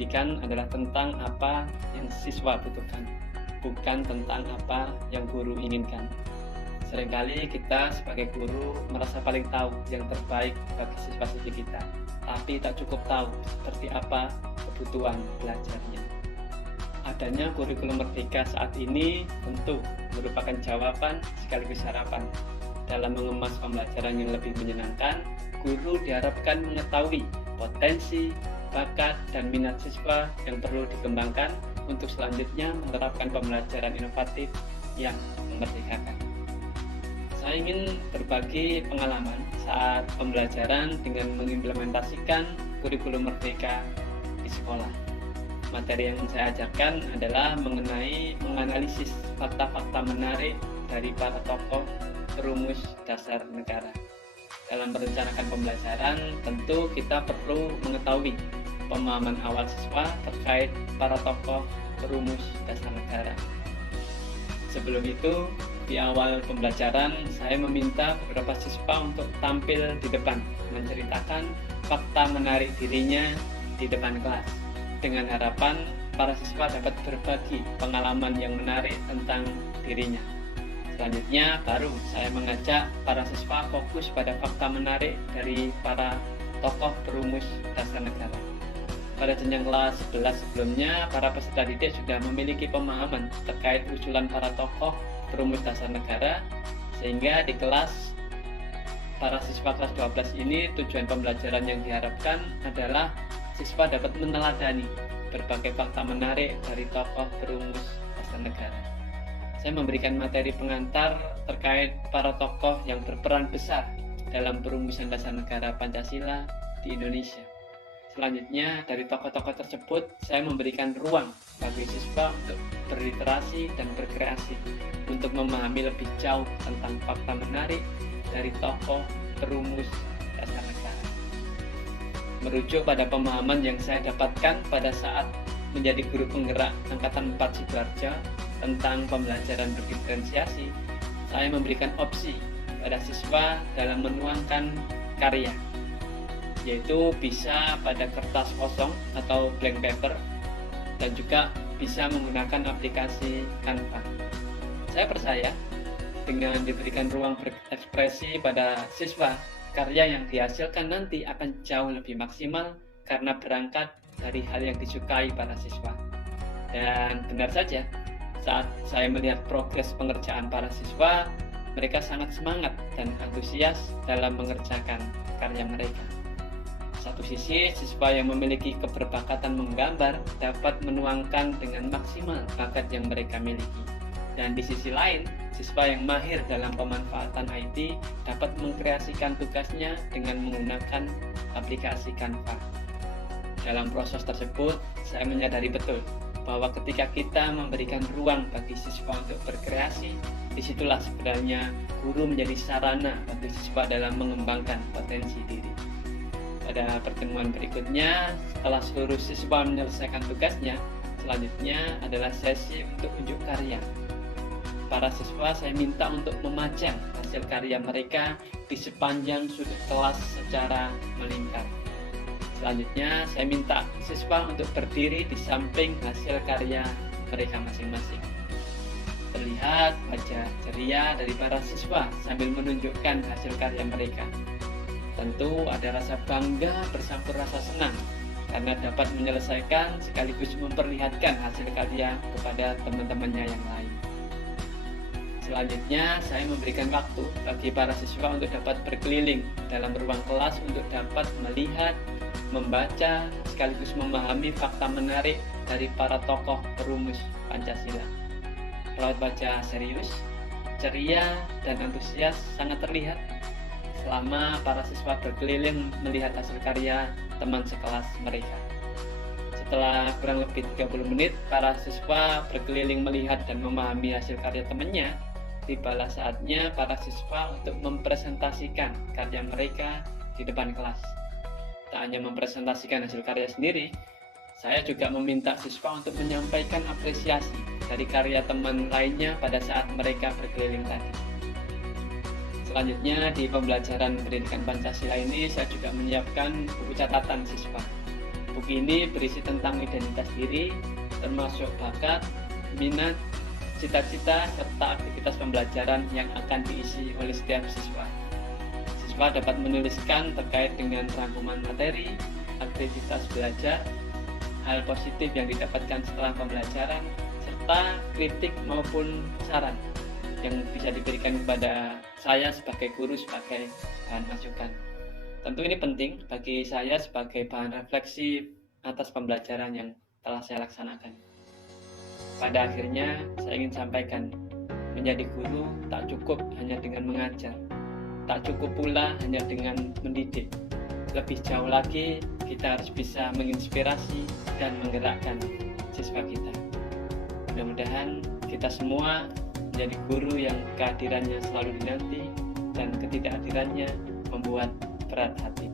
pendidikan adalah tentang apa yang siswa butuhkan, bukan tentang apa yang guru inginkan. Seringkali kita sebagai guru merasa paling tahu yang terbaik bagi siswa-siswi kita, tapi tak cukup tahu seperti apa kebutuhan belajarnya. Adanya kurikulum merdeka saat ini tentu merupakan jawaban sekaligus harapan. Dalam mengemas pembelajaran yang lebih menyenangkan, guru diharapkan mengetahui potensi, bakat, dan minat siswa yang perlu dikembangkan untuk selanjutnya menerapkan pembelajaran inovatif yang memerdekakan. Saya ingin berbagi pengalaman saat pembelajaran dengan mengimplementasikan kurikulum merdeka di sekolah. Materi yang saya ajarkan adalah mengenai menganalisis fakta-fakta menarik dari para tokoh perumus dasar negara. Dalam merencanakan pembelajaran, tentu kita perlu mengetahui pemahaman awal siswa terkait para tokoh perumus dasar negara. Sebelum itu, di awal pembelajaran, saya meminta beberapa siswa untuk tampil di depan, menceritakan fakta menarik dirinya di depan kelas, dengan harapan para siswa dapat berbagi pengalaman yang menarik tentang dirinya. Selanjutnya, baru saya mengajak para siswa fokus pada fakta menarik dari para tokoh perumus dasar negara. Pada jenjang kelas 11 sebelumnya, para peserta didik sudah memiliki pemahaman terkait usulan para tokoh perumus dasar negara, sehingga di kelas para siswa kelas 12 ini tujuan pembelajaran yang diharapkan adalah siswa dapat meneladani berbagai fakta menarik dari tokoh perumus dasar negara. Saya memberikan materi pengantar terkait para tokoh yang berperan besar dalam perumusan dasar negara Pancasila di Indonesia. Selanjutnya, dari tokoh-tokoh tersebut, saya memberikan ruang bagi siswa untuk berliterasi dan berkreasi untuk memahami lebih jauh tentang fakta menarik dari tokoh perumus dasar negara. Merujuk pada pemahaman yang saya dapatkan pada saat menjadi guru penggerak Angkatan 4 Sidoarjo tentang pembelajaran berdiferensiasi, saya memberikan opsi pada siswa dalam menuangkan karya, yaitu bisa pada kertas kosong atau blank paper, dan juga bisa menggunakan aplikasi Canva. Saya percaya dengan diberikan ruang berekspresi pada siswa, karya yang dihasilkan nanti akan jauh lebih maksimal karena berangkat dari hal yang disukai para siswa. Dan benar saja, saat saya melihat progres pengerjaan para siswa, mereka sangat semangat dan antusias dalam mengerjakan karya mereka. Satu sisi, siswa yang memiliki keberbakatan menggambar dapat menuangkan dengan maksimal bakat yang mereka miliki. Dan di sisi lain, siswa yang mahir dalam pemanfaatan IT dapat mengkreasikan tugasnya dengan menggunakan aplikasi Canva. Dalam proses tersebut, saya menyadari betul bahwa ketika kita memberikan ruang bagi siswa untuk berkreasi, disitulah sebenarnya guru menjadi sarana bagi siswa dalam mengembangkan potensi diri. Pada pertemuan berikutnya, setelah seluruh siswa menyelesaikan tugasnya, selanjutnya adalah sesi untuk unjuk karya. Para siswa saya minta untuk memajang hasil karya mereka di sepanjang sudut kelas secara melingkar. Selanjutnya, saya minta siswa untuk berdiri di samping hasil karya mereka masing-masing. Terlihat wajah ceria dari para siswa sambil menunjukkan hasil karya mereka. Tentu ada rasa bangga bercampur rasa senang karena dapat menyelesaikan sekaligus memperlihatkan hasil karya kepada teman-temannya yang lain. Selanjutnya, saya memberikan waktu bagi para siswa untuk dapat berkeliling dalam ruang kelas untuk dapat melihat, membaca, sekaligus memahami fakta menarik dari para tokoh perumus Pancasila. Raut wajah serius, ceria, dan antusias sangat terlihat selama para siswa berkeliling melihat hasil karya teman sekelas mereka. Setelah kurang lebih 30 menit, para siswa berkeliling melihat dan memahami hasil karya temannya, tibalah saatnya para siswa untuk mempresentasikan karya mereka di depan kelas. Tak hanya mempresentasikan hasil karya sendiri, saya juga meminta siswa untuk menyampaikan apresiasi dari karya teman lainnya pada saat mereka berkeliling tadi. Selanjutnya, di pembelajaran pendidikan Pancasila ini saya juga menyiapkan buku catatan siswa. Buku ini berisi tentang identitas diri, termasuk bakat, minat, cita-cita, serta aktivitas pembelajaran yang akan diisi oleh setiap siswa. Siswa dapat menuliskan terkait dengan rangkuman materi, aktivitas belajar, hal positif yang didapatkan setelah pembelajaran, serta kritik maupun saran yang bisa diberikan kepada saya sebagai guru sebagai bahan masukan. Tentu ini penting bagi saya sebagai bahan refleksi atas pembelajaran yang telah saya laksanakan. Pada akhirnya, saya ingin sampaikan, menjadi guru tak cukup hanya dengan mengajar, tak cukup pula hanya dengan mendidik. Lebih jauh lagi, kita harus bisa menginspirasi dan menggerakkan siswa kita. Mudah-mudahan kita semua menjadi guru yang kehadirannya selalu dinanti dan ketidakhadirannya membuat berat hati.